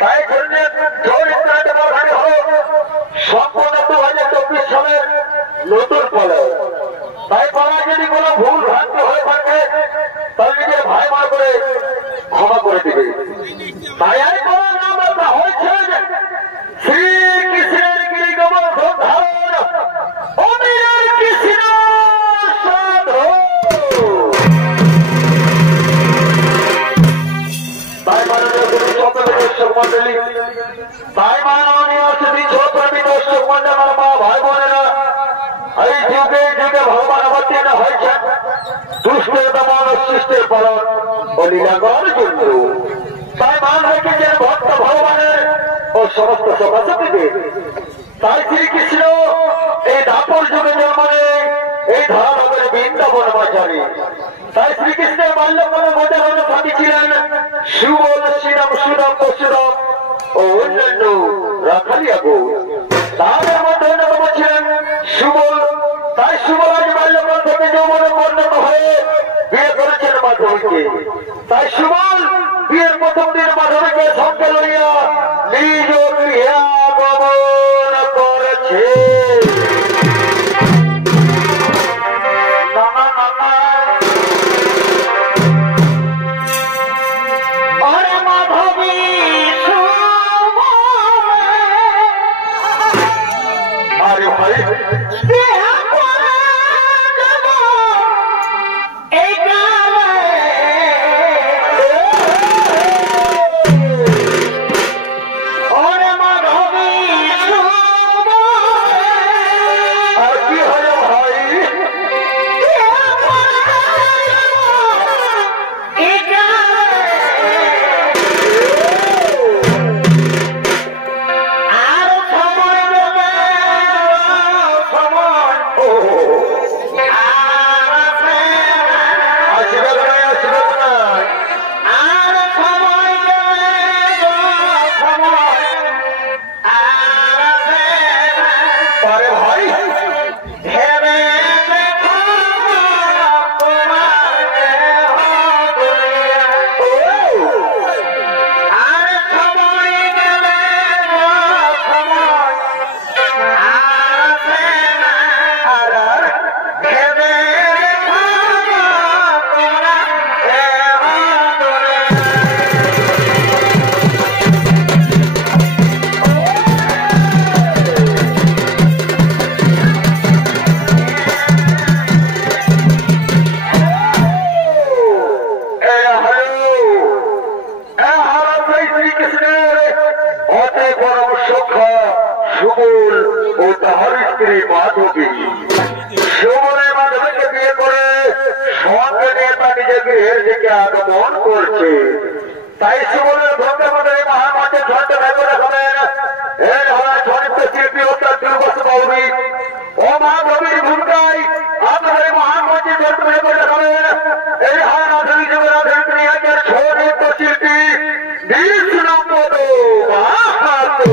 তাই জন্য চরিত্রাতে বসানো হল সম্পূর্ণ 2024 সালের নতুন ফলে। তাই পাড়া যদি কোনো ভুল ভ্রান্তি হয়ে থাকে তাহলে নিজের ভাই মা করে ক্ষমা করে দিবে। তাই এই করার নাম রাখা হয়েছে শ্রীকৃষ্ণের গিরিগমন ধারণ অমিরের কৃষ্ণ সাধু। তাই মাননীয় দর্শক মন্ডলী, তাই মাননীয় শ্রী দর্শক মন্ডলী, আমার মা ভাই বোনেরা, এই যুগে যুগে ভগবান অবতীর্ণ হয়েছেন দুষ্টের দমন ও সৃষ্টির পালন ও লীলা করার জন্য। তাই মান রেখেছেন ভক্ত ভগবানের ও সমস্ত সভাসদীদের। তাই শ্রীকৃষ্ণ এই দাপর যুগে জন্ম নেয় এই ধরানগরের বৃন্দাবন বাজারে। তাই শ্রীকৃষ্ণের বাল্যকালে বোঝানো স্বামী ছিলেন সুবল, শ্রীরাম, সুদাম, পরশুরাম ও অন্যান্য রাখালিয়া গো। তাদের মধ্যে অন্যতম ছিলেন সুবল। তাই সুবল আজ বাল্যকাল থেকে যৌবনে পরিণত হয়ে বিয়ে করেছেন মাধবীকে। তাই সুবল বিয়ের প্রথম দিন মাধবীকে সঙ্গে লইয়া নিজ গৃহে আগমন করেছে। আগমন করছে। তাই সুবলের ভক্ত মন্ডলী মহামঞ্চে ঝন্ড ভেবে রাখবেন এর হয় চরিত্র শিল্পী অর্থাৎ দুর্গস বাউরি ও মাধবীর ভূমিকায় আপনাদের মহামঞ্চে ঝন্ড ভেবে রাখবেন এই হয় আধুনিক যুগের আধুনিক চরিত্র শিল্পী বিষ্ণুপদ মাহাতো।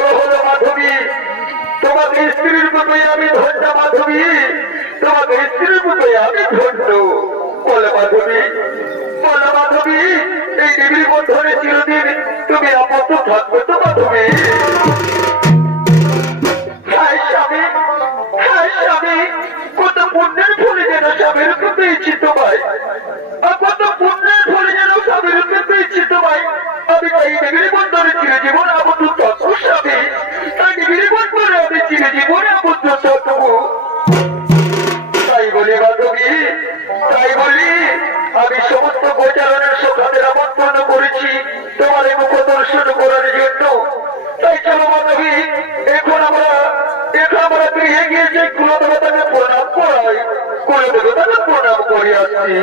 বলো হলো মাধবী, তোমাকে স্ত্রীর মতো আমি ধন্য মাধবী, তোমাকে স্ত্রীর মতো আমি ধন্য। বলে মাধবী, বলে মাধবী, এই নিবিড় বন্ধনে চিরদিন তুমি আবদ্ধ থাকবে তো মাধবী? হ্যাঁ স্বামী, হ্যাঁ স্বামী, কত পুণ্যের ফলে যেন স্বামীর রূপে পেয়েছি তোমায়, কত পুণ্যের ফলে যেন স্বামীর রূপে পেয়েছি তোমায়। আমি তাই নিবিড় বন্ধনে চিরজীবন আবদ্ধ থাকবো স্বামী, তাই নিবিড় বন্ধনে আমি চিরজীবন আবদ্ধ থাকবো। তাই বলি মাধবী, তাই বলি আমি সমস্ত গোচারণের সখাদের আমন্ত্রণ করেছি তোমার এই মুখ দর্শন করার জন্য। তাই চলো মাধবী, এখন আমরা গৃহে গিয়ে যে কুলদেবতাকে প্রণাম করাই, কুলদেবতাকে প্রণাম করে আসছি।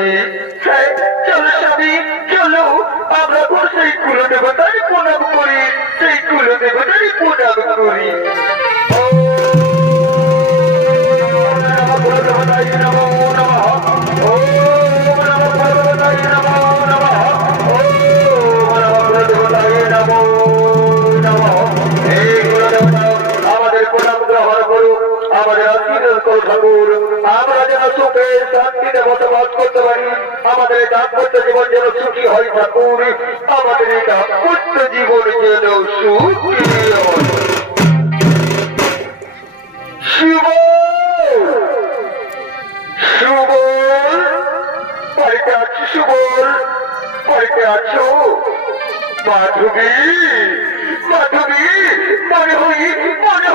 হ্যাঁ চলো স্বামী, চলো আমরা এখন সেই কুলদেবতারই প্রণাম করি, সেই কুলদেবতারই প্রণাম করি। আমাদের আশীর্বাদ করো ঠাকুর, আমরা যেন সুখে শান্তিতে বসবাস করতে পারি, আমাদের দাম্পত্য জীবন যেন সুখী হয় ঠাকুর, আমাদের এই দাম্পত্য জীবন যেন সুখী হয়। শুভ সুবল, বাড়িতে আছো সুবল, বাড়িতে আছো? মাধবী, মাধবী, মনে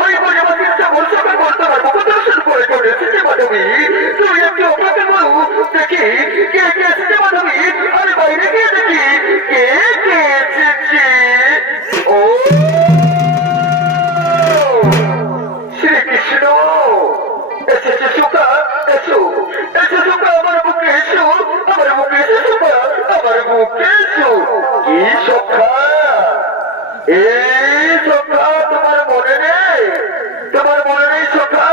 হই মনে আমাকে সবল সবে বলতে পারবো দর্শন করে চলে এসেছে মাধবী। তুই একটু অপেক্ষা করো, দেখি কে কে এসেছে মাধবী, আমি বাইরে গিয়ে দেখি কে কে এসেছে। ও শ্রীকৃষ্ণ এসেছে সুখা, এসো এসো সুখা, আমার বুকে এসো, আমার বুকে এসো সুখা, আমার বুকে এসো। কি সখা, এই সখা তোমার মনে নেই, তোমার মনে নেই সখা?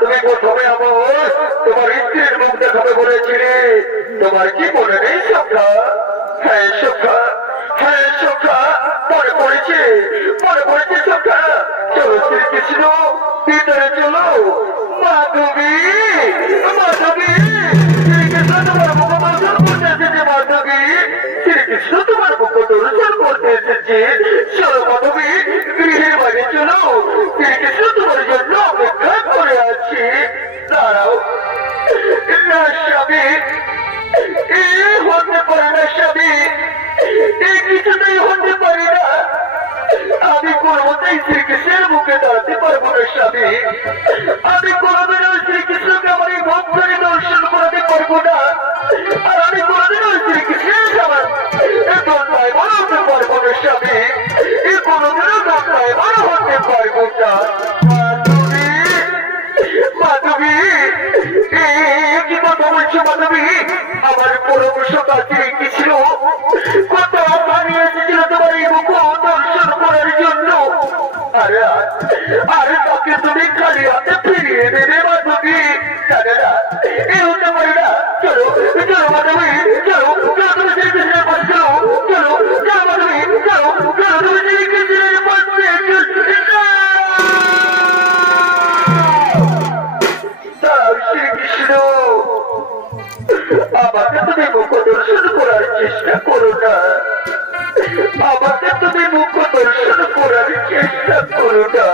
তুমি প্রথমে আমার তোমার স্ত্রীর মুখ দেখাবে বলেছিলে, তোমার কি মনে নেই সখা? হ্যাঁ সখা, হ্যাঁ সখা, মনে পড়েছে, মনে পড়েছে সখা। চলো শ্রীকৃষ্ণ ভিতরে চলো। মাধবী, মাধবী, শ্রীকৃষ্ণ তোমার মুখ দর্শন করতে এসেছে মাধবী, শ্রীকৃষ্ণ তোমার মুখ দর্শন করতে এসেছে। চলো মাধবী গৃহের বাইরে চলো, শ্রীকৃষ্ণ তোমার জন্য অপেক্ষা করে আছি। দাঁড়াও না স্বামী, এ হতে পারে না স্বামী, এই কিছুতেই হতে পারি না, আমি কোনোমতেই শ্রীকৃষ্ণের মুখে দাঁড়াতে পারবো না স্বামী, আমি কোনোদিনও শ্রীকৃষ্ণকে আমার এই ভক্তকে দর্শন করাতে পারবো না, আর আমি কোনোদিনও শ্রীকৃষ্ণের আমার দণ্ডায় বড় হতে পারবো না স্বামী, এই কোনোদিনও দণ্ডায় বড় হতে পারবো না। মাধবী, মাধবী, কি কথা বলছো মাধবী? আমার পরমর্শ কাছে শ্রীকৃষ্ণ কত আশা নিয়ে এসেছিল তোমার এই মুখ দর্শন করার জন্য, আরে তাকে তুমি খালি হাতে ফিরিয়ে দেবে মাধবী? জানে না, এ হতে পারি না। চলো চলো মাধবী, চলো চলো, তুমি শ্রীকৃষ্ণের পাশে চলো, চলো চলো মাধবী, চলো চলো, তুমি শ্রীকৃষ্ণের পাশে। শ্রীকৃষ্ণ আমাকে তুমি মুখ দর্শন করার চেষ্টা করো না, আমাকে তুমি মুখ দর্শন করার চেষ্টা করো না।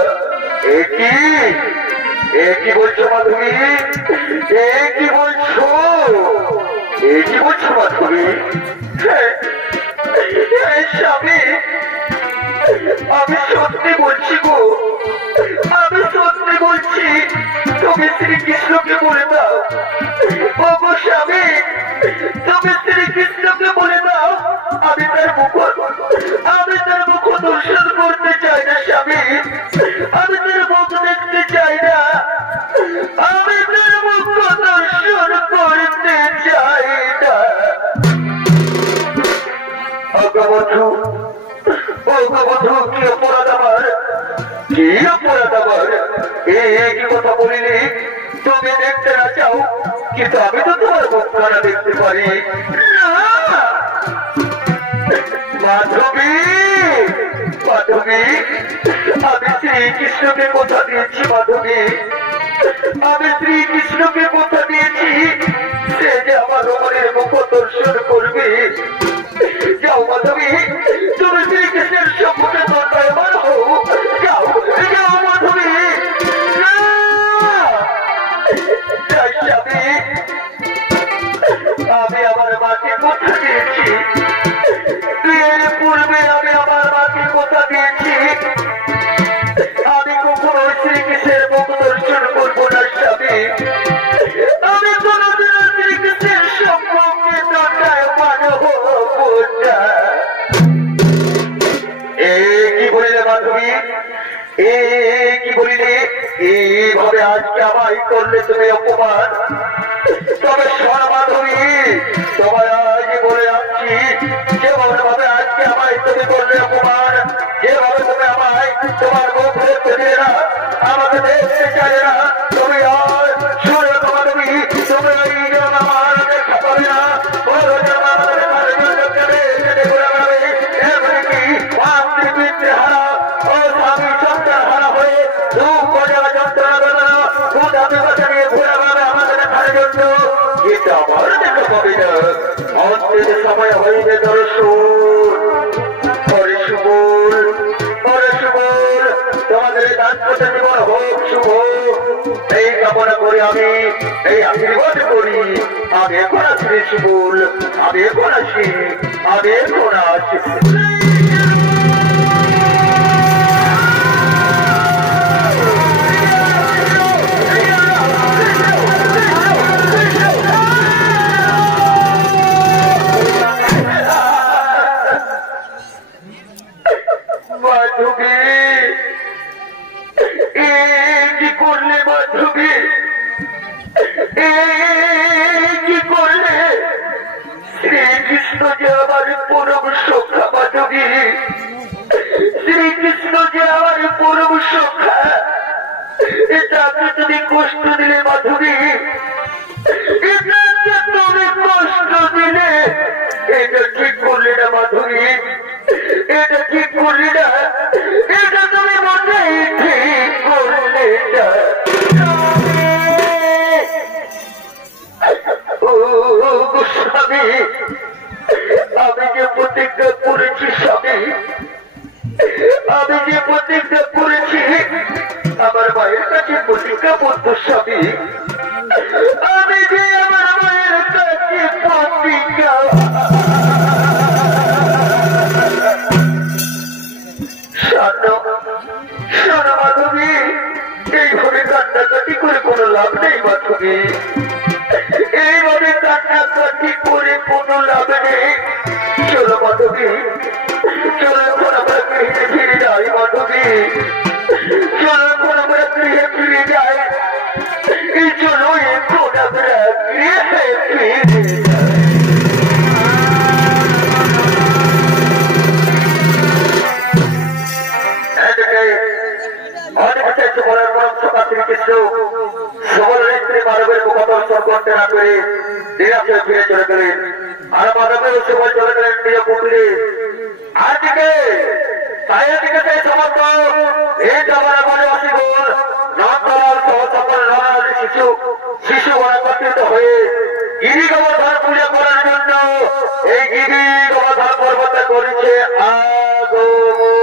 কি বলছো মাধবী, কি বলছো, কি বলছো মাধবী? স্বামী আমি সত্যি বলছি গো, আমি সত্যি বলছি, তুমি শ্রীকৃষ্ণকে বলে দাও। ও গো স্বামী, তুমি শ্রীকৃষ্ণকে বলে দাও আমি তার মুখ দর্শন করতে চাই না স্বামী, আমি তার মুখ দেখতে চাই না, আমি তার মুখ দর্শন করতে চাই না। অগবধূ, অগবধূ, কি অপরাধ আমার, কি অপরাধ আমার? কি কথা বলিনি? তুমি দেখতে না চাও, কিন্তু আমি তো তোমার মুখখানা দেখতে পারি না। মাধবী, মাধবী, আমি শ্রীকৃষ্ণকে কথা দিয়েছি মাধবী, আমি শ্রীকৃষ্ণকে কথা দিয়েছি সে যে আমার মনের মুখ দর্শন করবে। যাও মাধবী, তুমি শ্রীকৃষ্ণের সম্মুখে দণ্ডায়মান হও। যাও যাও মাধবী। আমি আমার মাকে কথা দিয়েছি, বিয়ের পূর্বে আমি আমার মাকে কথা দিয়েছি আমি কখনো শ্রীকৃষ্ণের মুখ দর্শন করবো না স্বামী। আমি কোনদিন শ্রীকৃষ্ণের সম্মুখে দণ্ডায়মান হব না। কি বলিলে মাধবী, কি বলিলে? এইভাবে আজকে আমায় করলে তুমি অপমান। তবে শোন মাধবী, তোমায় আজ বলে যাচ্ছি, যেভাবে ভাবে আজকে আমায় তুমি করলে অপমান, যেভাবে তুমি আমায় তোমার মুখ দেখতে দিলে না, আমাকে দেখতে চাইলে না, তুমি আর শুনে মাধবী, তুমি এই যেমন আমার দেখা পাবে না, সময় হইবে তোমাদের দাম্পত্য জীবন হোক শুভ, এই কামনা করি আমি, এই আশীর্বাদ করি। আমি এখন আসি সুবল, আমি এখন আসি, আমি এখন আসি। কি করলে মাধবী, কি করলে? শ্রীকৃষ্ণ যে আমার পরম সখা মাধবী, শ্রীকৃষ্ণ যে আমার পরম সখা, এটাকে তুমি কষ্ট দিলে মাধবী, এটাকে তুমি কষ্ট দিলে। এটা ঠিক করলে না মাধবী, এটা ঠিক করলে না, এটা তুমি মোটেই ঠিক করলে না। স্বামী, আমি যে প্রতিজ্ঞা করেছি স্বামী, আমি যে প্রতিজ্ঞা করেছি আমার মায়ের কাছে প্রতিজ্ঞাবদ্ধ স্বামী, আমি যে আমার মায়ের কাছে প্রতিজ্ঞা। শোনো মাধবী, এইভাবে কান্নাকাটি করে কোনো লাভ নেই মাধবী, এইভাবে কান্নাকাটি করে কোনো লাভ নেই। চলো মাধবী, চলো এখন আমরা গৃহে ফিরে যাই মাধবী, চলো এখন আমরা গৃহে ফিরে যাই, চলো এখন আমরা গৃহে ফিরে যাই। শ্রীকৃষ্ণ সকল নেত্রী মানবের মুখদর্শন করতে না পেরে নিরাশে ফিরে চলে গেলেন, আর মানবের সময় চলে গেলেন নিজ কুটিরে। আজকে চারিদিকে সেই সমস্ত এই জমানা বনবাসী গোল নন্দলাল সহ সকল নরনারী শিশু একত্রিত হয়ে গিরি গোবর্ধন পূজা করার জন্য এই গিরি গোবর্ধন পর্বতে করেছে আগমন।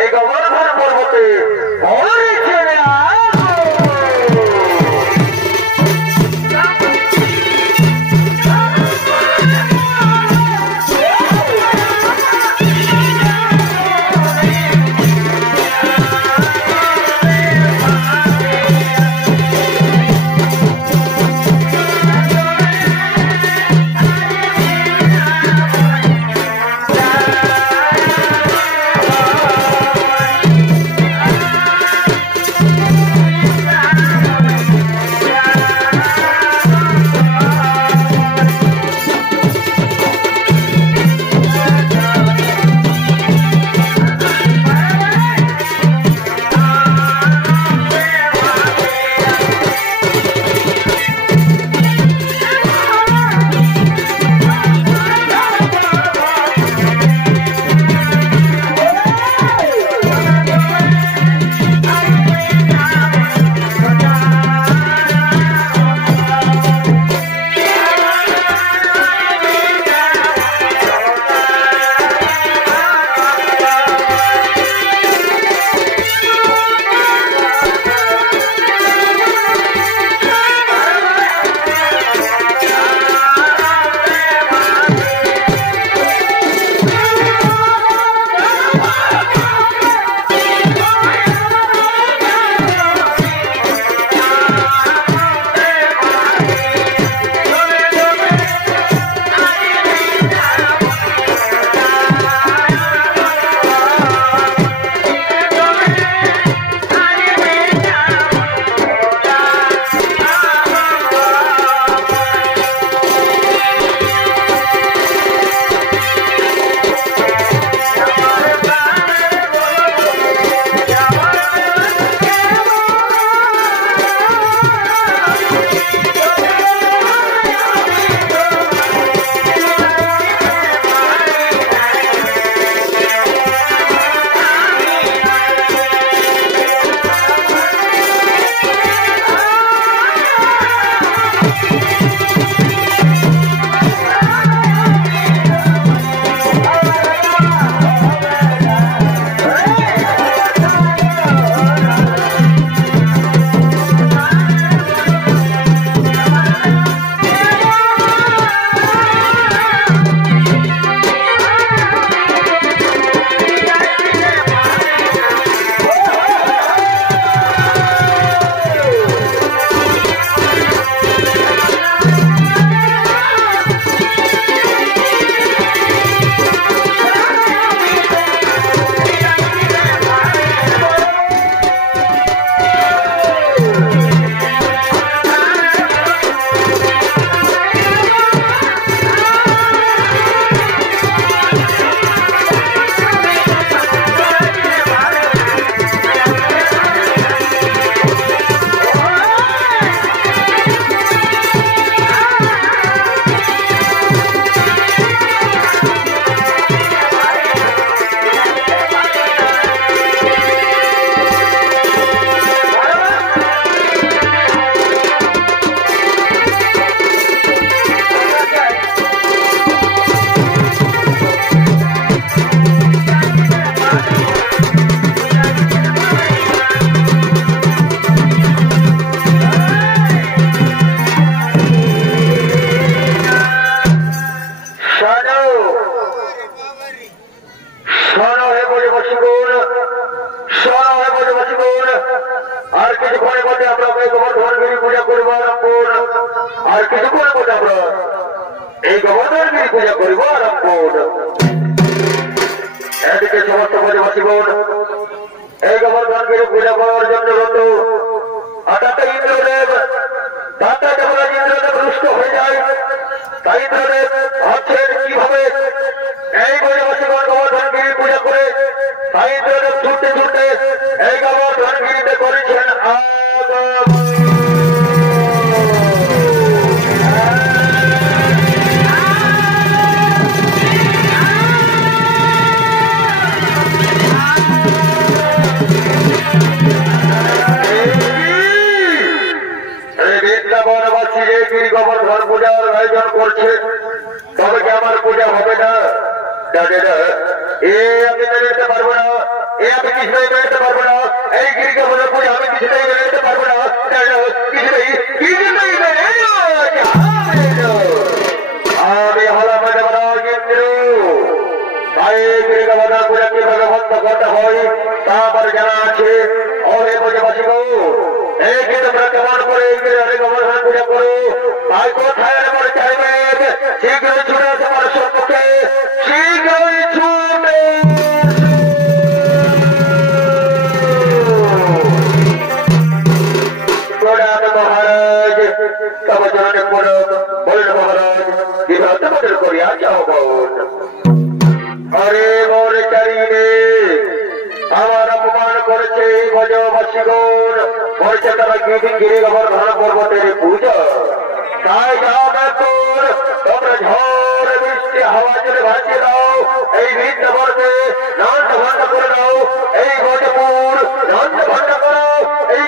এই গোবর্ধন পর্বতে पूजा करिब एदिके समस्त परिवासीगण गोवर्धन पूजा करार जन्य रत हठाৎ इंद्रदेव दाता देवराज इंद्रदेव रुष्ट हो जाए ताई इंद्रदेव भाबছেন কিভাবে এই পরিবাসীগণ গোবর্ধনগিরি पूजा করে তাই ইন্দ্রদেব ছুটতে ছুটতে এই গোবর্ধনগিরিতে করেছেন আগমন। গোবর্ধন পূজার আয়োজন করছে তবে কি আমার পূজা হবে না? আমি যেতে পারবো না। আমি কিছুতেই বেরোতে পারবো না এই গিরিকে মনে করি আমি কিছুতেই বেরোতে পারবো না কিছুতেই আমি হলাম কিন্তু তাই গিরিকে বাধা করে কিভাবে বন্ধ করতে হয় তা আমার জানা আছে অনেক বাসী গো এই কিন্তু কেমন করে গবেষণা পূজা করো তাই কোথায় আমার চাইবে শীঘ্রই ছুটে আসে আমার সম্মুখে শীঘ্রই ছুটে মহারাজ কবচরণে পড়ব বলল মহারাজ বিভ্রান্ত মন্দির করিয়া যাও বোন আরে মোর চারিনে আমার অপমান করেছে গজবাসীগণ করছে তারা গিরি গোবর্ধন পর্বতের পূজা তাই যাও তোর তোমরা ঝড় বৃষ্টি হাওয়া চলে ভাসিয়ে দাও এই বৃদ্ধ বর্গে নন্দ ভণ্ড করে দাও এই গজপুর নন্দ ভণ্ড করো এই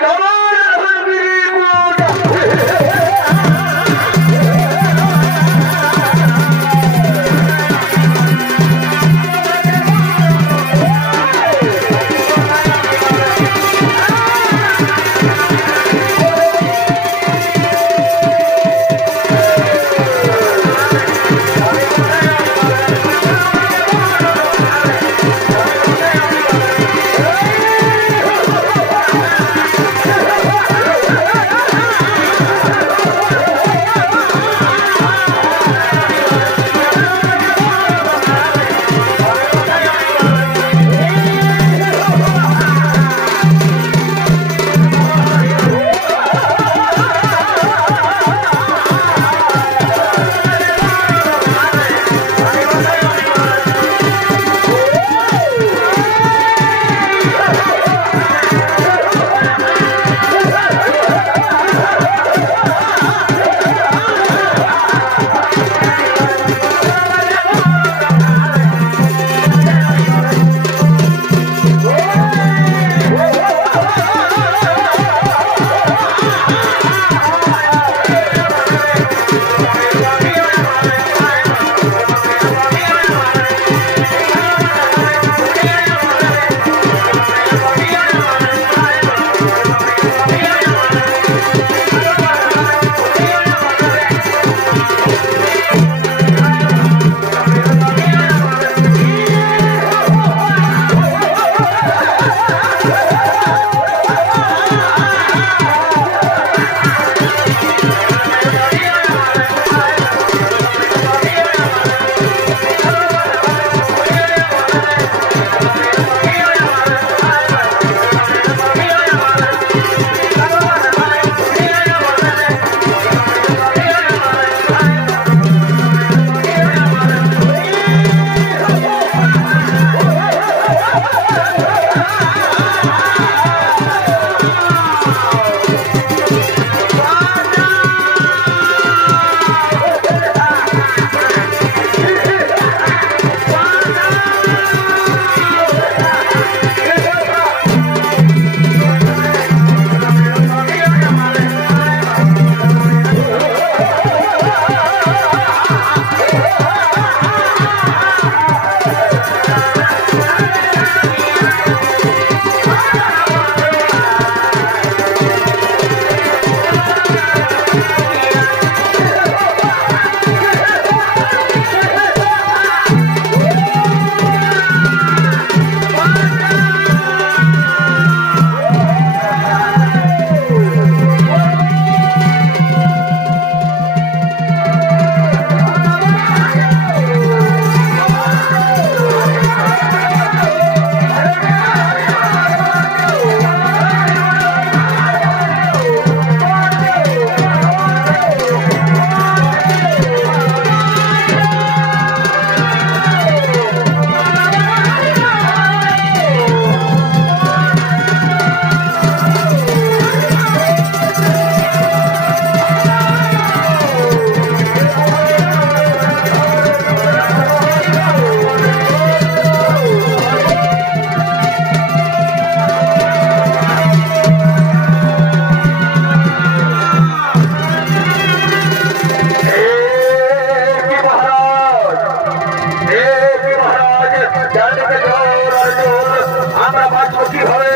আমরা বাঁচবো কিভাবে,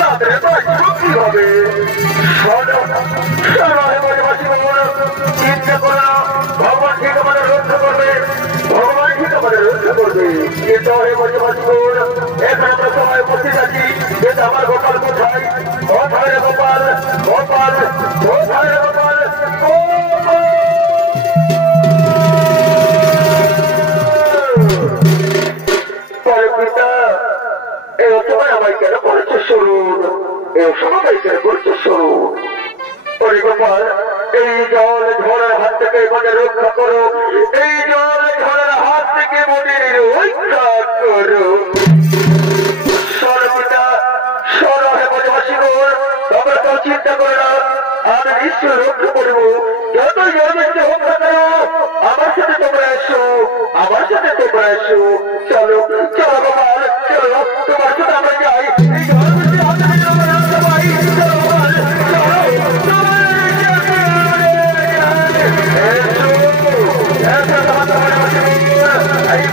তাদের বাঁচবো কিভাবে? চিন্তা করো, ভগবান ঠিক আমাদের রক্ষা করবে, ভগবান ঠিক আমাদের রক্ষা করবে। কিন্তু হে বসবাসীগণ, এখন আমরা সবাই উপস্থিত আছি, কিন্তু আমার গোপাল কোথায়? কোথায় গোপাল? গোপাল কোথায়? গোপাল পিতা, এই অসময় আমায় কেন করেছে স্বরূপ? এই অসময় কেন করেছে স্বরূপ? ওরে গোপাল, এই জল ঝড়ের হাত থেকে মনে রক্ষা করো, এই জল ঝড়ের হাত থেকে মনে রক্ষা করো। সরপিতা সর হে বনবাসীগণ, তোমরা তো চিন্তা করো না, আমি নিশ্চয় রক্ষা করব। যত জলমিষ্টি হোক না কেন, আমার সাথে তোমরা এসো, আমার সাথে তোমরা এসো। চলো চলো গোপাল, চলো তোমার সাথে আমরা যাই। এই জলমিষ্টি হাতে নিয়ে আমরা রাস্তা পাই। চলো গোপাল, চলো এই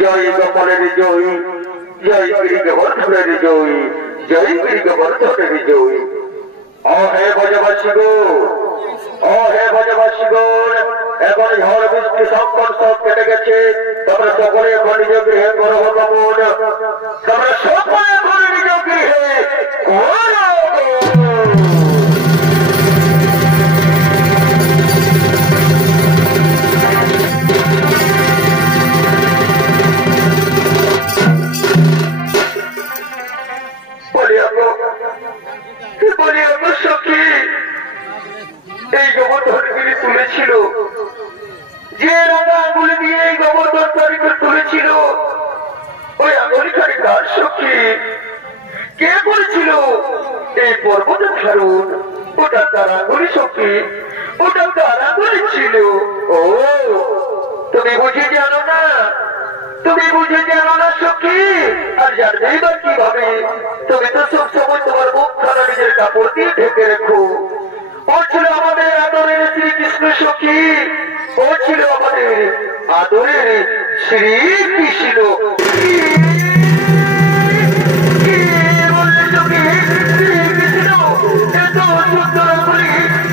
জয় গোপালের জয়, জয় গিরিগোবর্ধনের জয়, জয় গিরিগোবর্ধনের জয়। ও হে ব্রজবাসীগণ, ও হে ব্রজবাসীগণ, এখন ঝড় বৃষ্টি সংকট সব কেটে গেছে। তোমরা সকলে এখন নিজ গৃহে করো গমন, তোমরা সকলে এখন নিজ গৃহে করো। এই গোবর্ধনগিরি তুলেছিল, যে রাঙা আঙুলি দিয়ে এই গোবর্ধন কারিগর তুলেছিল, ওই আঙুলিখানি কার সখী? কে করেছিল? এই পর্বত ধারণ, ওটা তার আঙুলি সখী, ওটা তার আঙুলি ছিল। ও তুমি বুঝে জানো না, তুমি বুঝে জানো না সখী? আর জানবেই বা কিভাবে? তুমি তো সব সময় তোমার মুখ খানা নিজের কাপড় দিয়ে ঢেকে রেখো। ও ছিল আমাদের আদরের শ্রীকৃষ্ণ সখী, ও ছিল আমাদের আদরের শ্রীকৃষ্ণ।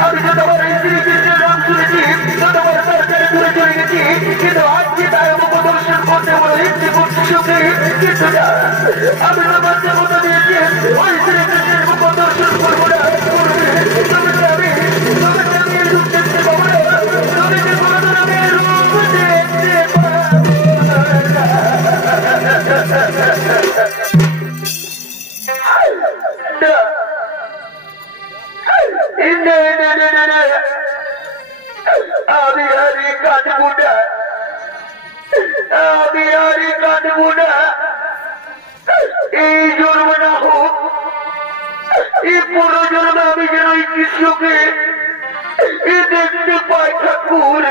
আমি তো তোমার এই শ্রীকৃষ্ণের নাম শুনেছি, তো তোমার সরকারে দূরে চলে গেছি, কিন্তু আজকে তার প্রদর্শন করতে বলে ইচ্ছে করছি সখী। কিন্তু আমি তোমার দেবতা দিয়েছি, ওই শ্রীকৃষ্ণের প্রদর্শন করবো না। আমি আরে কাঁদবো না, আমি আরে কাঁদবো না। এই জন্ম না হোক, এই পুরো জন্মে আমি যেন এই কৃষ্ণকে দেখতে পাই ঠাকুর।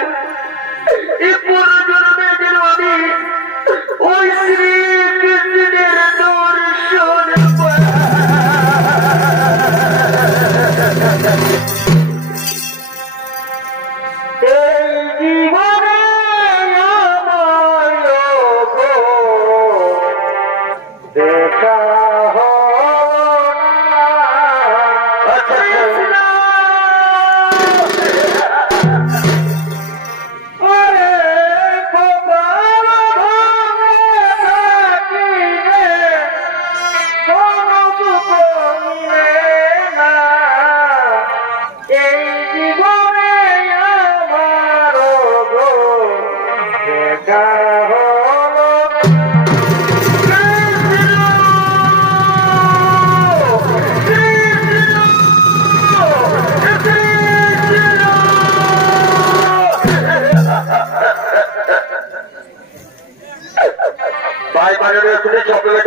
এই পুরো জন্মে যেন আমি ওই শ্রীকৃষ্ণের দর্শন পাই।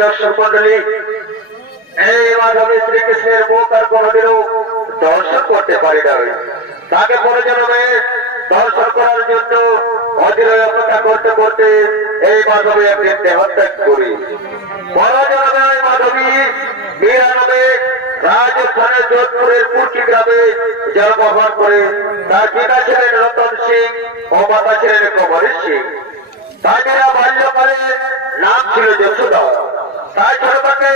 দর্শক মন্ডলী, এই মাধবী শ্রীকৃষ্ণের মুখ আর কোনদিনও দর্শন করতে পারি না। তাকে পরে জন্মে দর্শন করার জন্য অধীর অপেক্ষা করতে করতে এই মাধবী একদিন দেহত্যাগ করি। পর জন্মে মাধবী 92 जोधपुर कुर्ची ग्रामे जन्मग्रहण करे तार पिता छिलेन रतन सिंह ओ माता छिलेन कमल सिंह। तादेरा बाल्यकाले नाम छिलो यशोदा। ताई ছোটবেলাতে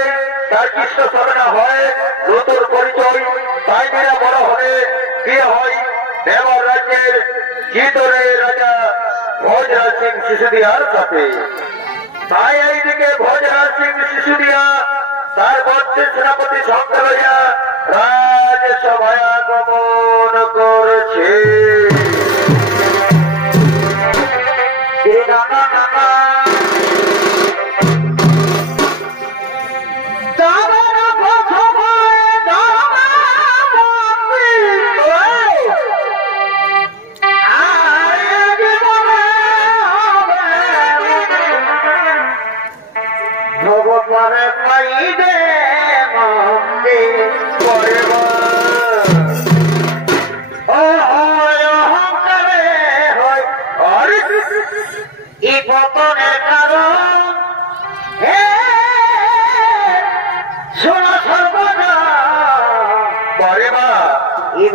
তার কৃষ্ণ সাধনা হয়, নতুন পরিচয়। তাই মেয়েরা বড় হবে বিয়ে হয় মেবার রাজ্যের জিতরে রাজা ভোজরাজ সিং সিসোদিয়ার সাথে। তাই এইদিকে ভোজরাজ সিং সিসোদিয়া তার বর্ষের সেনাপতি সঙ্গে লইয়া রাজসভায় আগমন করেছে।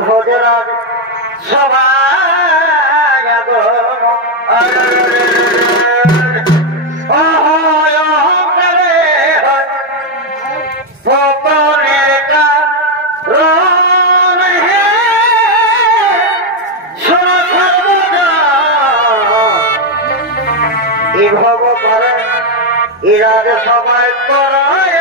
ভোজরাজ সবাই ভগবান এরাজ সবাই করায়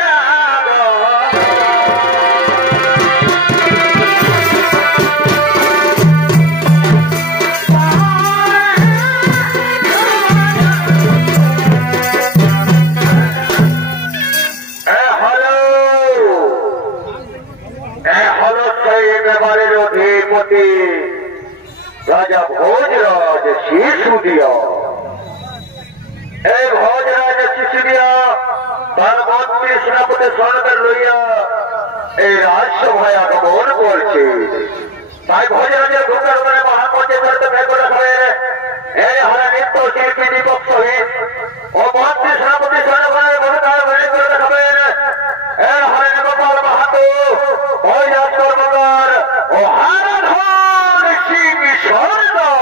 राजा भोजराज सिसोदिया। भोजराज सिसोदिया तार मंत्री सेनापति सঙ্গে লইয়া এই রাজসভায় আগমন করছে। তাই ভোজরাজের ঢোকার পরে মহামন্ত্রী করতে বের করে হবে এই হারা নৃত্য শিল্পী দীপক সহিত ও মন্ত্রী সেনাপতি সঙ্গে ভূমিকার বের করে দেখাবেন এই হারে গোপাল মাহাতো ভোজরাজ কর্মকার ও হারাধন সিং সরদার।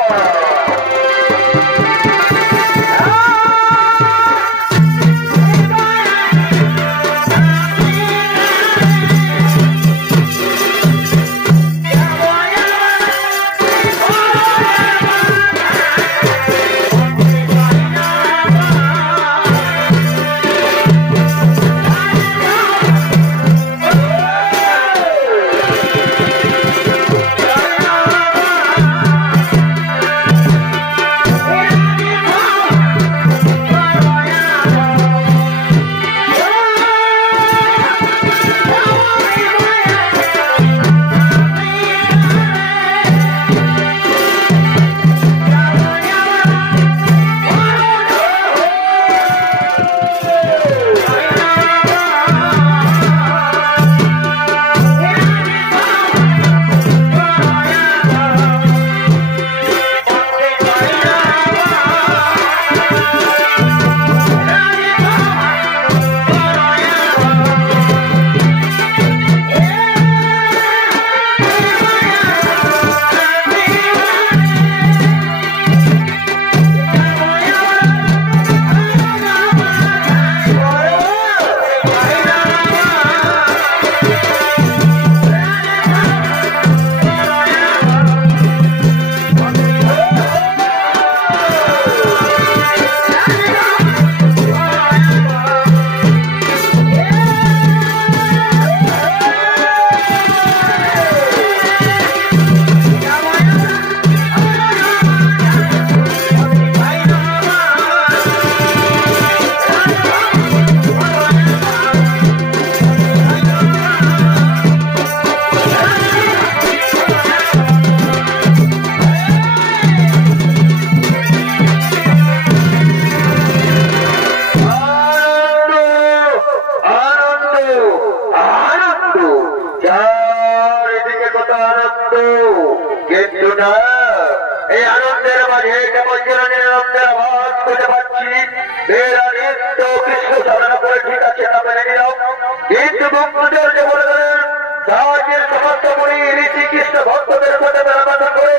সমাজের সমস্ত মুনি ঋষি কৃষ্ণ ভক্তদের সাথে মেলামেশা করে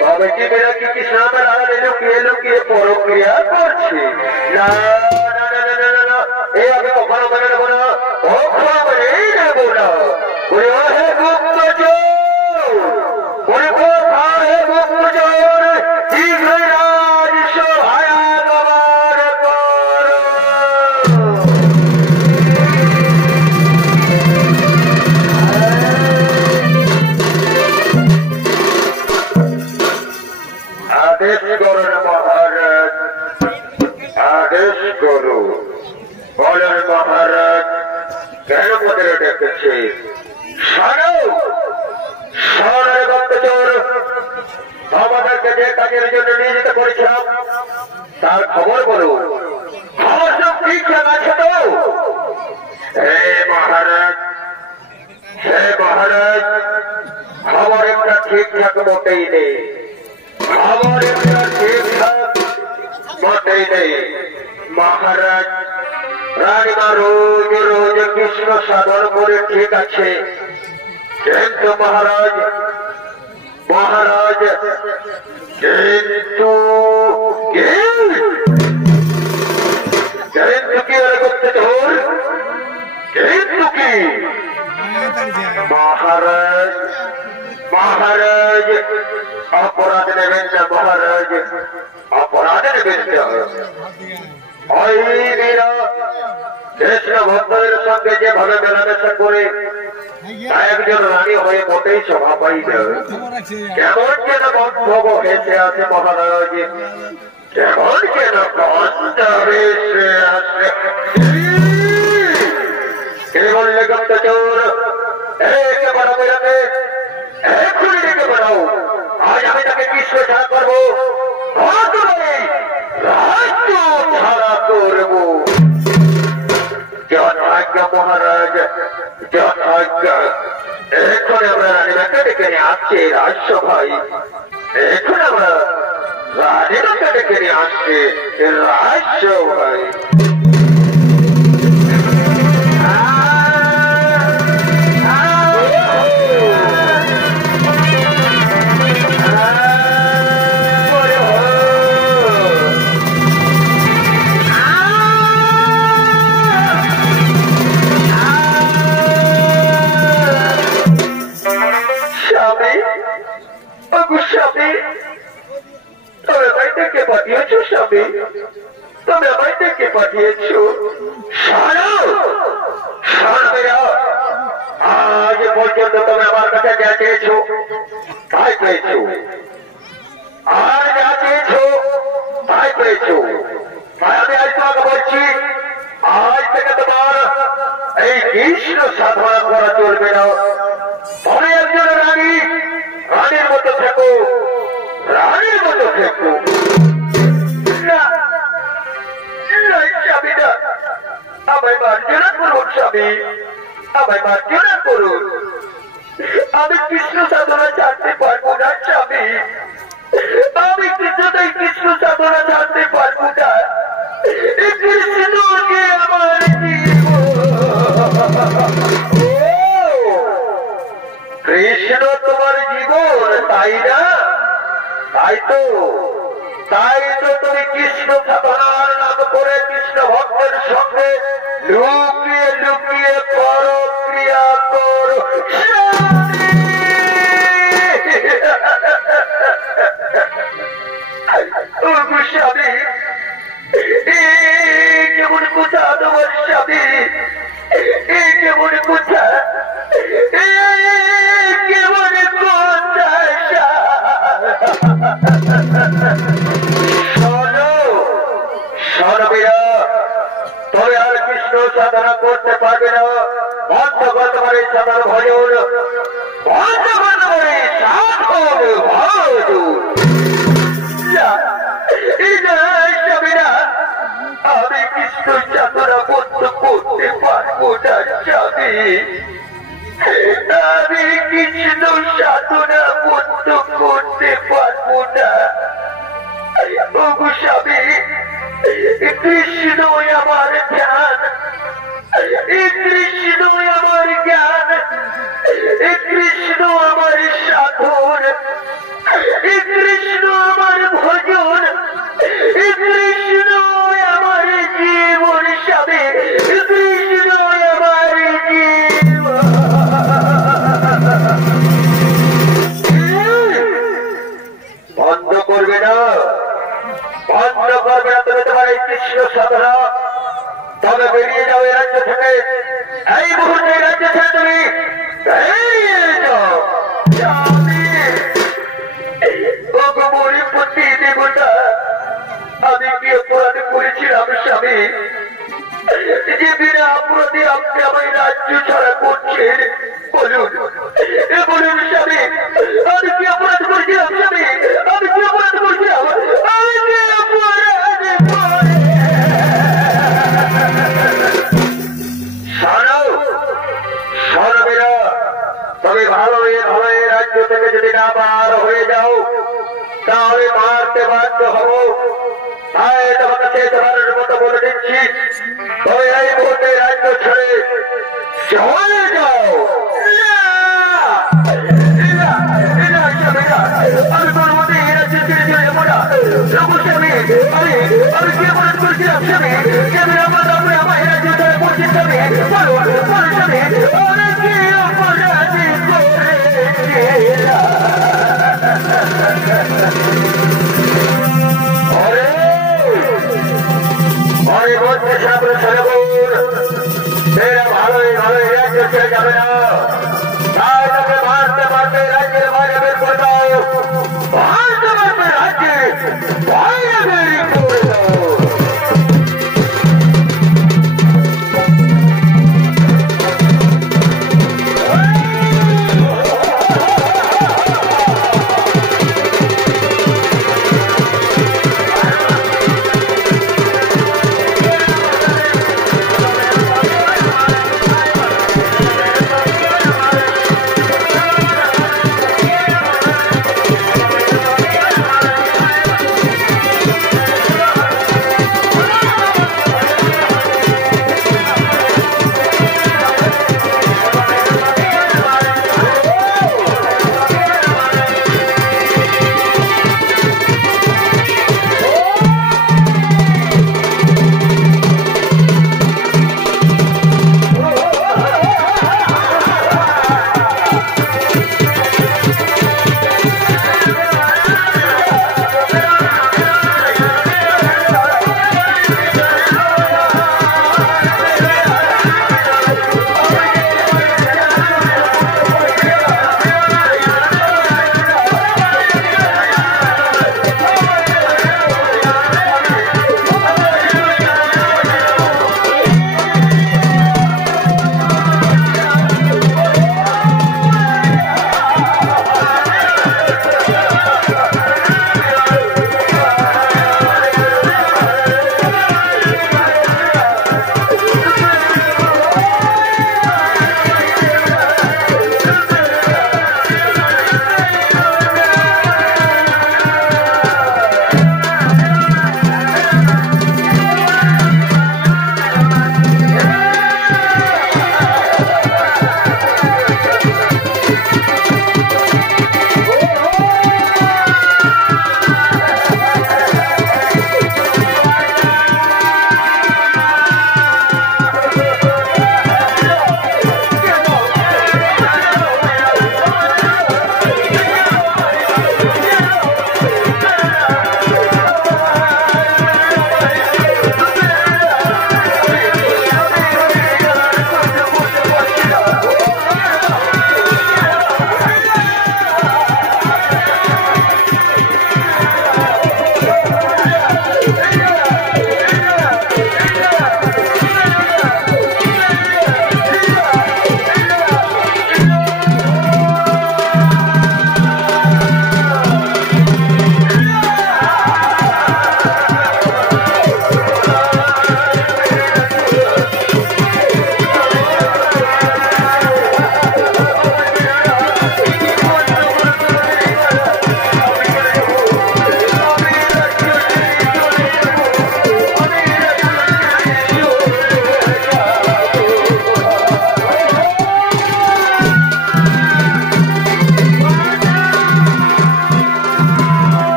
তবে কি মেয়েরা কি কৃষ্ণ মেলায় লুকিয়ে লুকিয়ে প্রক্রিয়া করছে না এই আমি কখনো মেনে নেবো না কখনো মেনেই নেবো না বলে হে গুপ্তচর বলে কোথায় হে গুপ্তচর শীঘ্রই রাজস্ব ভায়া দেবার কর আদেশ করুন মহারাজ আদেশ করু বলেন মহারাজ কেন পদের ডেকেছে আমাদেরকে যে কাজের জন্য নিয়োজিত করেছিলাম তার খবর বলুন খবর সব ঠিকঠাক আছে তো হে মহারাজ খবর একটা ঠিকঠাক মোটেই নেই খবর একটা ঠিকঠাক মোটেই নেই মহারাজ রানীমা রোজ রোজ কৃষ্ণ সাধন করে ঠিক আছে কিন্তু মহারাজ কিন্তু কি করতে ধর কিন্তু কি মহারাজ অপরাধ নেবেন না মহারাজ অপরাধ নেবেন না কৃষ্ণ ভক্তদের সঙ্গে যেভাবে মেলামেশা করে একজন রানী হয়ে মোটেই শোভা পাই যাবে কেমন যেন বন্ধব হেসে আছে মহারাজ কেমন যেন বন্ধ হেসে আছে কে বললে গুপ্তচর একে বড় বেরোতে এক্ষুনি ডেকে বাড়াও আজ আমি তাকে কৃষ্ণ ছাড়া করবো রাজ্য ছাড়া করবো যথাজ্ঞা মহারাজ যথাজ্ঞা এখন আমরা রানীমাকে ডেকে নিয়ে আসছি রাজসভাই এখন আমরা রানীমাকে ডেকে নিয়ে আসছি রাজসভাই তুমি আমায় ডেকে পাঠিয়েছ আজ পর্যন্ত তুমি আমার কাছে যা চেয়েছ তাই পেয়েছ আর যা চেয়েছ তাই পেয়েছ তাই আমি আজ তোমাকে বলছি আজ থেকে তোমার এই কৃষ্ণ সাধনা করা চলবে না তুমি একজন রানীর মতো থেকো রানীর মতো থেকো আমায় মার্জনা করুন স্বামী আমায় মার্জনা করুন আমি কৃষ্ণ সাধনা জানতে পারবো না স্বামী আমি কিছুতেই কৃষ্ণ সাধনা জানতে পারবো না কৃষ্ণকে আমার কৃষ্ণ তোমার জীবন তাই না তাই তো তুমি কৃষ্ণ সাধনার নাম করে কৃষ্ণ ভক্তের সঙ্গে লুকিয়ে লুকিয়ে করো ক্রিয়া করো স্বামী কেমন কোথা তোমার স্বামী কেমন কোথা কেমন কোথা তবে আর কৃষ্ণ সাধনা করতে পারবে না বন্ধ করতে পারে সাধন ভজন বন্ধ করতে পারে সাধন ভজন আমি কৃষ্ণ সাধনা বন্ধ করতে পারবো না স্বামী আমি কৃষ্ণ সাধনা বন্ধ করতে পারবো না স্বামী কৃষ্ণ আমার জ্ঞান কৃষ্ণ আমার জ্ঞান কৃষ্ণ আমার ভজন, কৃষ্ণ আমার জীবন স্বামী, কৃষ্ণ আমার জীবন। বন্ধ করবে না, বন্ধ করবে না তুমি তোমার এই কৃষ্ণ সাধনা। তবে বেরিয়ে যাও এই রাজ্য থেকে, এই মুহূর্তে রাজ্য থেকে তুমি বেরিয়ে যাও। আমি কি অপরাধ করেছিলাম স্বামী, যে বিনা অপরাধে আপনি আমার রাজ্য ছাড়া করছেন? বলুন বলুন স্বামী, আমি কি অপরাধ করেছিলাম স্বামী? আমি কি অপরাধ করেছিলাম? আমি কি অপরাধ সরবেরা? তবে ভালো রাজ্য থেকে যদি না বার হয়ে যাও তাহলে মারতে বাধ্য হবো। তাই তোমাকে শেষবারের মতো বলে দিচ্ছি, তবে এই মুহূর্তে রাজ্য ছেড়ে চলে যাও। আমি তোর মধ্যে এই রাজ্য ছেড়ে চলে যাবো না। আমি কি অপরাধ করেছিলাম স্বামী? আমি আমার আমার এই রাজ্য ছেড়ে পড়ছি স্বামী। বলো বলো স্বামী, আমি কি অপরাধ করেছিলাম? অরে বলছে সামনে ছেলেগুন, এরা ভালোই রাজ্য ছেড়ে যাবে না। তাই তোকে মারতে মারতে রাজ্যের বাইরে বের করে দাও, মারতে মারতে রাজ্যের বাইরে বের করে দাও।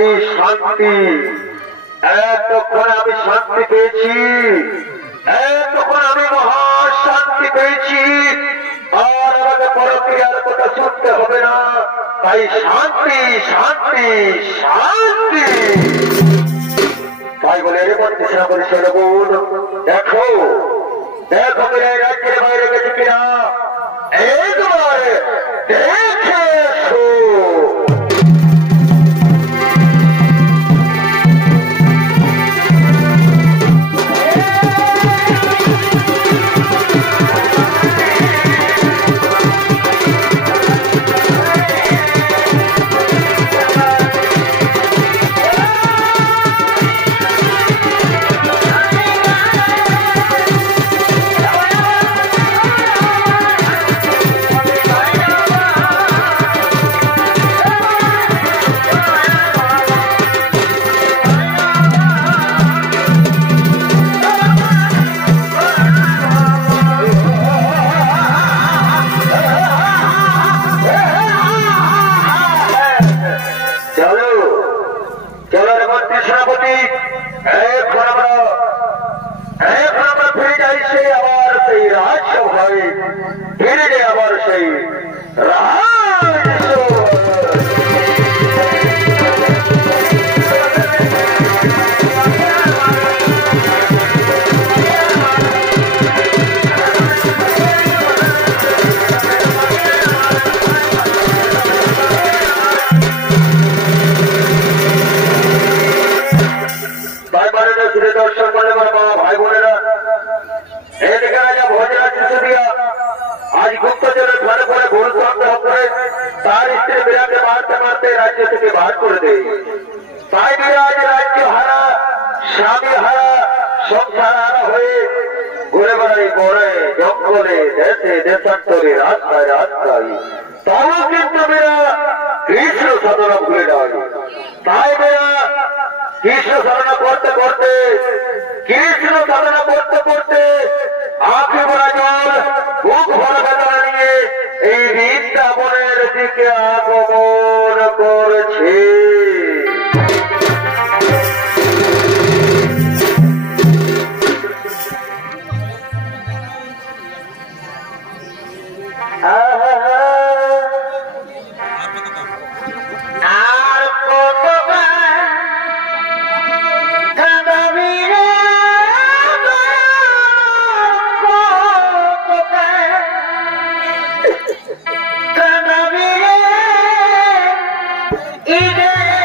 শান্তি শান্তি। এতক্ষণে আমি শান্তি পেয়েছি, এতক্ষণ আমি মহা শান্তি পেয়েছি। আর আমাকে পরক্রিয়ার কথা শুনতে হবে না। তাই শান্তি শান্তি শান্তি। তাই বলে রে মন্ত্রীরা বলছে রঘুন, দেখো দেখো মেরে রাজ্যের বাইরে গেছে কিনা, একবার দেখে এসো। সেনাপতি এখন আমরা ফিরে যাই সেই আবার সেই রাজসভায়, ফিরে যাই আবার সেই দর্শন করলে বাবা ভাই বোনেরা, এদিকে রাজা ভোজরা চিশুদিয়া আজ গুপ্তচরের ফলে পরে ভুল সন্দেহ করে তার স্ত্রী বিরাটে মারতে মারতে রাজ্য থেকে বার করে দেয়। তাই বিরাজ রাজ্য হারা, স্বামী হারা, সংসার হারা হয়ে ঘুরে বেড়াই বনে জঙ্গলে, দেশে দেশান্তরে, রাস্তায় রাস্তায়। তবু কিন্তু মেয়েরা কৃষ্ণ সাধনা ভুলে যায়। তাই মেয়েরা কৃষ্ণ সাধনা করতে করতে, কৃষ্ণ সাধনা করতে করতে আঁখে ভরা জল, বুক ভরা বেদনা নিয়ে এই বৃন্দাবনের দিকে আগমন করেছে। Ide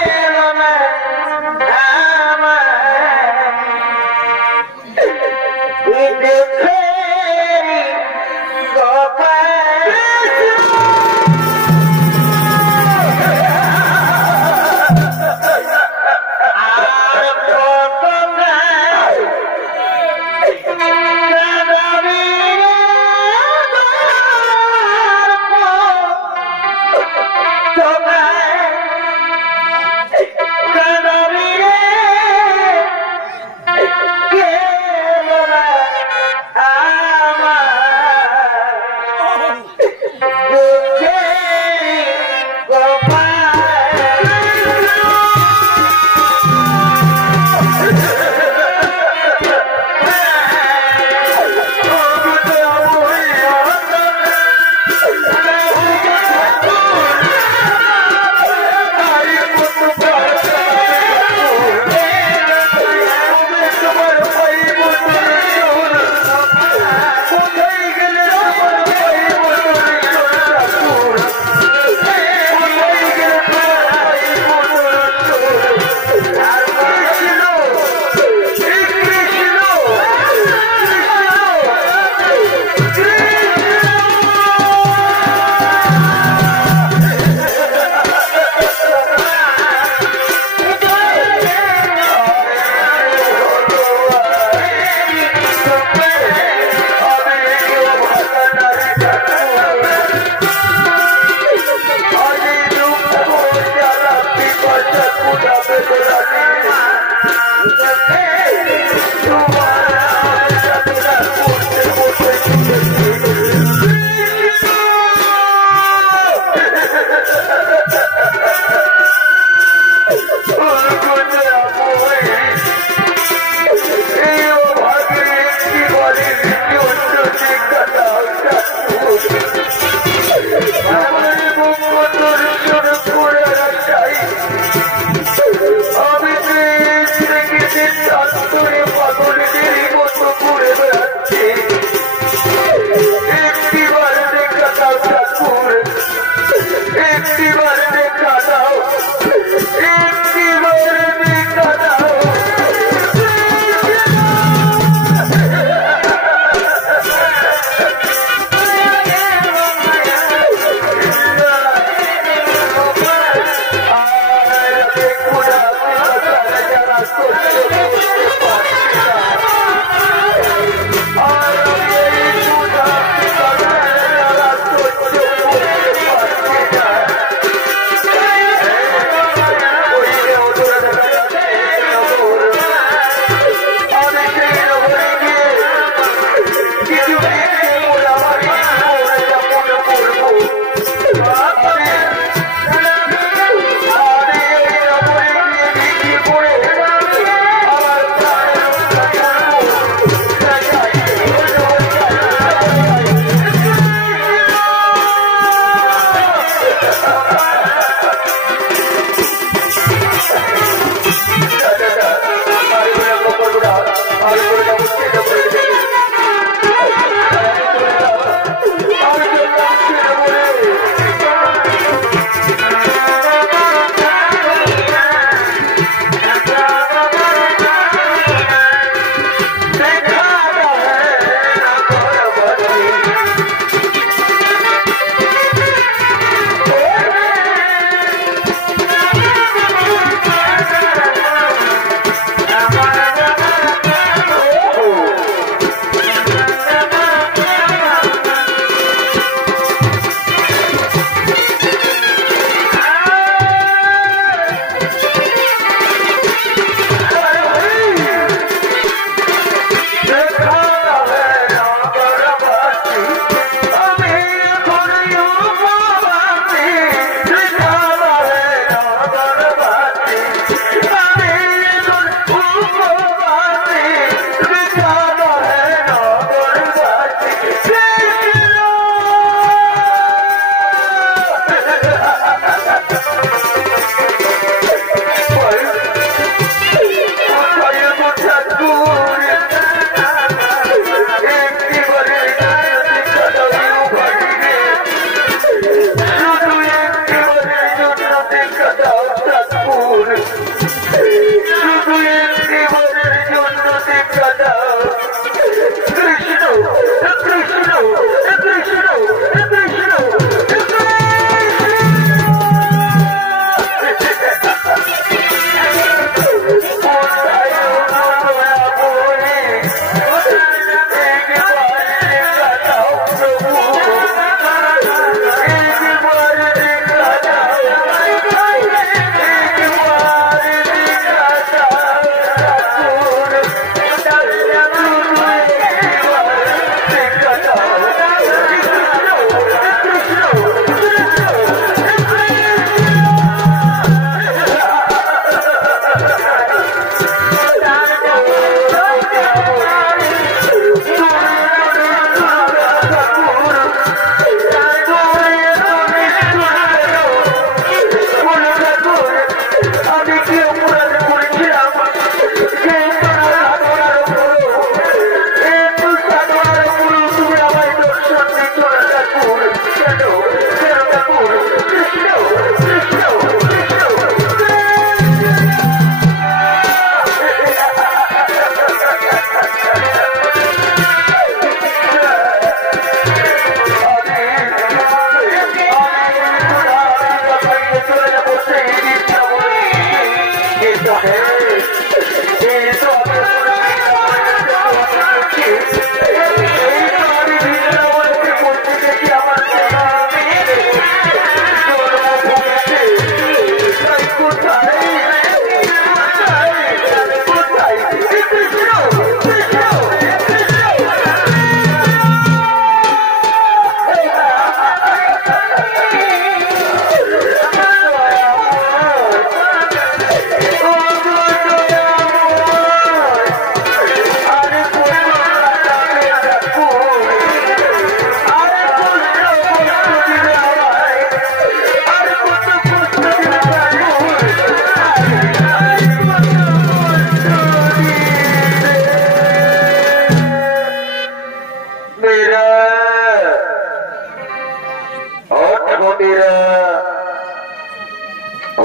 মেরা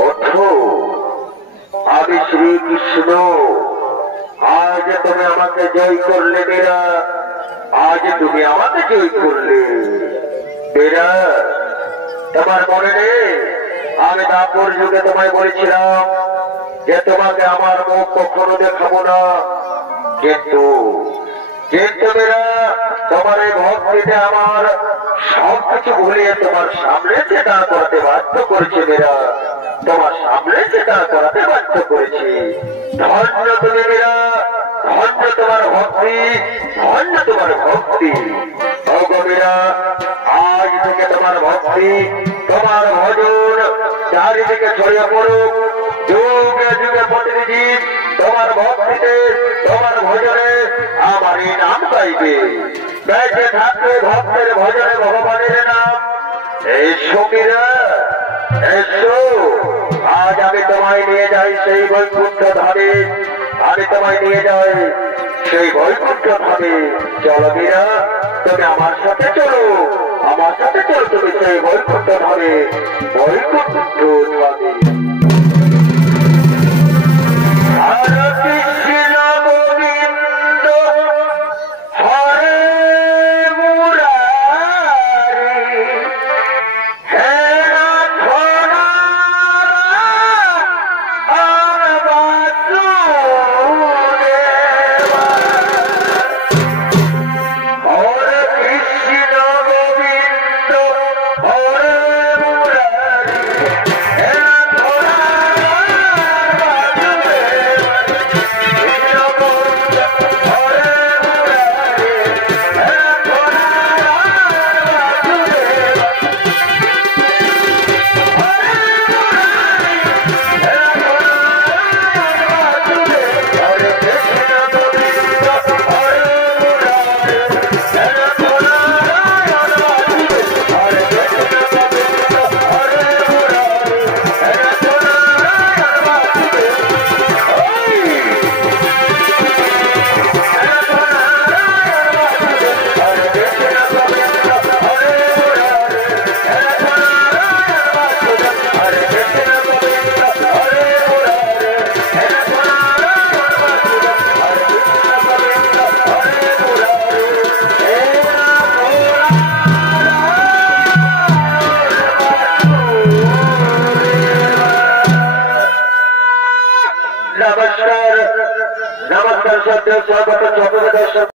ওঠো, আমি শ্রীকৃষ্ণ। আজ তুমি আমাকে জয় করলে মেরা, আজ তুমি আমাকে জয় করলে মেরা। তোমার মনে নেই আমি দাপর যুগে তোমায় বলেছিলাম যে তোমাকে আমার মুখ কখনো দেখাবো না, কিন্তু মেরা তোমার এই ভক্তিতে আমার সবকিছু ভুলিয়ে তোমার সামনে চেষ্টা করতে বাধ্য করেছে মেরা, তোমার সামনে চেষ্টা করাতে বাধ্য করেছি। ধন্য তুমি মেরা, ধন্য তোমার ভক্তি, ধন্য তোমার ভক্তি। মেরা আজ থেকে তোমার ভক্তি, তোমার ভজন চারিদিকে ছড়িয়ে পড়ুক, যুগে যুগে প্রতিনিধি তোমার ভক্তিতে তোমার ভজনে আমার এই নাম গাইবে। বেঁচে থাকবে ভক্তের ভজনে ভগবানের নাম। এসো মেরা এসো, আজ আমি তোমায় নিয়ে যাই সেই বৈকুণ্ঠ ধামে, আমি তোমায় নিয়ে যাই সেই বৈকুণ্ঠ ধামে। চলো মেরা, তুমি আমার সাথে চলো, আমার সাথে চলো তুমি সেই বৈকুণ্ঠ ধামে, বৈকুণ্ঠ ধামে। হরে কৃষ্ণ গোবিন্দ হরে মুরারি, হে নাথ নারায়ণ বাসুদেবা। হরে কৃষ্ণ গোবিন্দ হরে মুরারি, হে নাথ নারায়ণ বাসুদেবা। কৃষ্ণ গোবিন্দ হরে মুরারি, হে নাথ নারায়ণ বাসুদেবা। नमस्कार नमस्कार सर स्वागत है।